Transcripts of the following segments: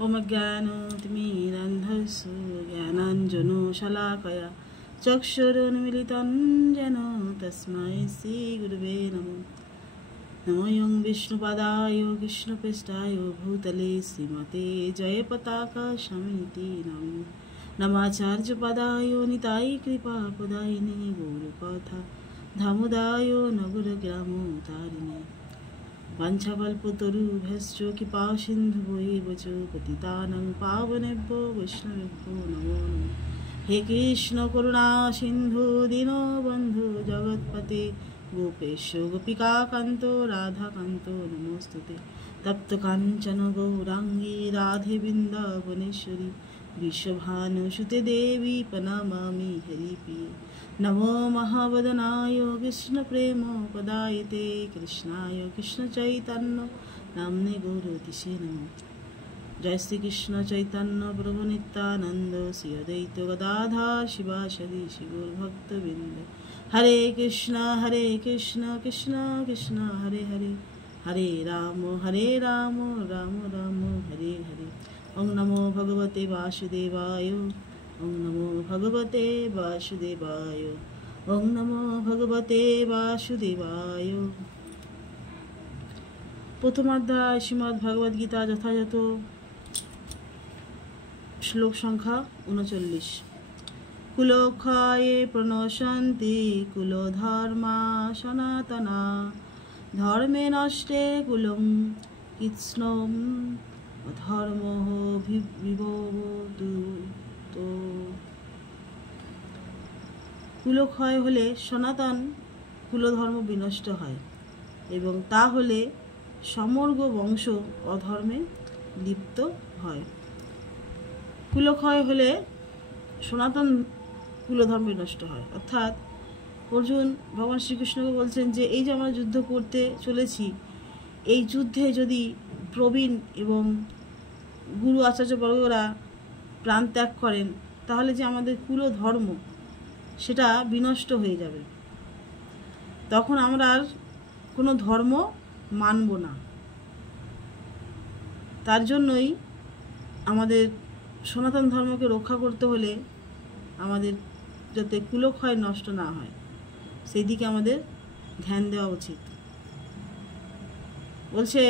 ओम ज्ञानतिमिरान्धस्य ज्ञानाञ्जनशलाकया चक्षुरुन्मीलितं येन तस्मै श्रीगुरवे नमः। नमो यं विष्णुपादाय कृष्णपृष्ठाय भूतले श्रीमते जयपताका समिति नमः। नमाचार्यपदाय निताय कृपापदायिने गौरकथा धामोदाय नगरग्रामोतारिणे वाञ्छाकल्पतरुभ्यश्च कृपासिन्धुभ्येव च पतितानां पावनेभ्यो वैष्णवेभ्यो नमो नमः। हे कृष्ण करुणा सिन्धु दीनबन्धु जगत्पते गोपेश गोपिकान्तो राधाकान्तो नमोस्तुते। तप्तकाञ्चन गौराङ्गी राधे वृन्दावनेश्वरी विश्वभानुसुते देवी प्रणमामि हरिप्रिये। नमो महावदनाय कृष्णप्रेमपदायते कृष्णाय कृष्णचैतन्य नाम्ने गौरतिसे नमः। जय श्री कृष्ण चैतन्य प्रभु नित्यानंद श्री अद्वैत गदाधर शिवासदि शिवभक्तवृंद। हरे कृष्ण कृष्ण कृष्ण हरे हरे, हरे राम राम राम हरे हरे। ओं नमो भगवते वासुदेवाय, ओं नमो भगवते वासुदेवाय, ओं नमो भगवते वासुदेवाय। प्रथम अध्याय श्रीमद् भगवद गीता यथायथ श्लोक संख्या 39। कुलोक्षये प्रणश्यन्ति कुलधर्मा सनातना, धर्मे नष्टे कुलं कृत्स्नम् अधर्मः विभवतु। কুলক্ষয় হলে সনাতন কুলধর্ম বিনষ্ট হয় এবং তা হলে সমগ্র বংশ অধর্মে লিপ্ত হয়। কুলক্ষয় হলে সনাতন কুলধর্ম বিনষ্ট হয়, অর্থাৎ অর্জুন ভগবান শ্রীকৃষ্ণকে বলছেন যে এই যে আমরা যুদ্ধ করতে চলেছি, এই যুদ্ধে যদি প্রবীণ এবং গুরু আচার্যবর্গরা প্রাণ ত্যাগ করেন তাহলে যে আমাদের কুলধর্ম সেটা বিনষ্ট হয়ে যাবে, তখন আমরা আর কোনো ধর্ম মানব না। তার জন্যই আমাদের সনাতন ধর্মকে রক্ষা করতে হলে আমাদের যাতে কুলক্ষয় নষ্ট না হয় সেই দিকে আমাদের ধ্যান দেওয়া উচিত। বলছে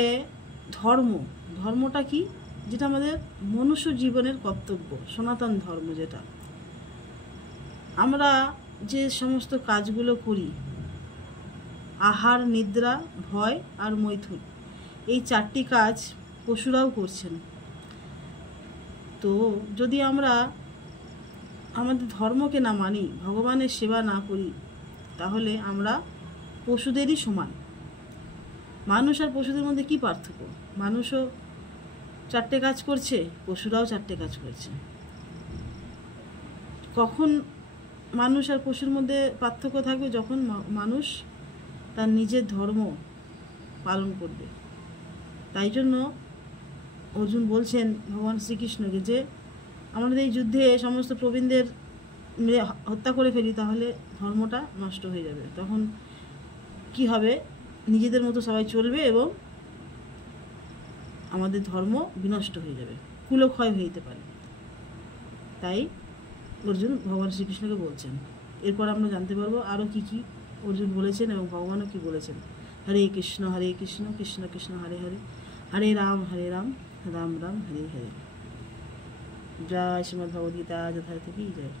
ধর্মটা কি, যেটা আমাদের মনুষ্য জীবনের কর্তব্য, সনাতন ধর্ম যেটা। আমরা যে সমস্ত কাজগুলো করি, আহার নিদ্রা ভয় আর মৈথুন, এই 4টি কাজ পশুরাও করছেন। তো যদি আমরা আমাদের ধর্মকে না মানি, ভগবানের সেবা না করি, তাহলে আমরা পশুদেরই সমান। মানুষ আর পশুদের মধ্যে কি পার্থক্য? মানুষও 4টে কাজ করছে, পশুরাও 4টে কাজ করছে। কখন মানুষ আর পশুর মধ্যে পার্থক্য থাকবে? যখন মানুষ তার নিজের ধর্ম পালন করবে। তাই জন্য অর্জুন বলছেন ভগবান শ্রীকৃষ্ণকে যে আমাদের এই যুদ্ধে সমস্ত প্রবীণদের হত্যা করে ফেলি তাহলে ধর্মটা নষ্ট হয়ে যাবে। তখন কি হবে? নিজেদের মতো সবাই চলবে এবং আমাদের ধর্ম বিনষ্ট হয়ে যাবে, কুলক্ষয় হয়ে যেতে পারে। তাই অর্জুন ভগবান শ্রীকৃষ্ণকে বলছেন। এরপর আমরা জানতে পারবো আরও কি কি অর্জুন বলেছেন এবং ভগবানও কি বলেছেন। হরে কৃষ্ণ কৃষ্ণ কৃষ্ণ হরে হরে, হরে রাম রাম রাম হরে হরে। জয় শ্রীমদ্ ভগবদ্গীতা যথাযথ কি জয়।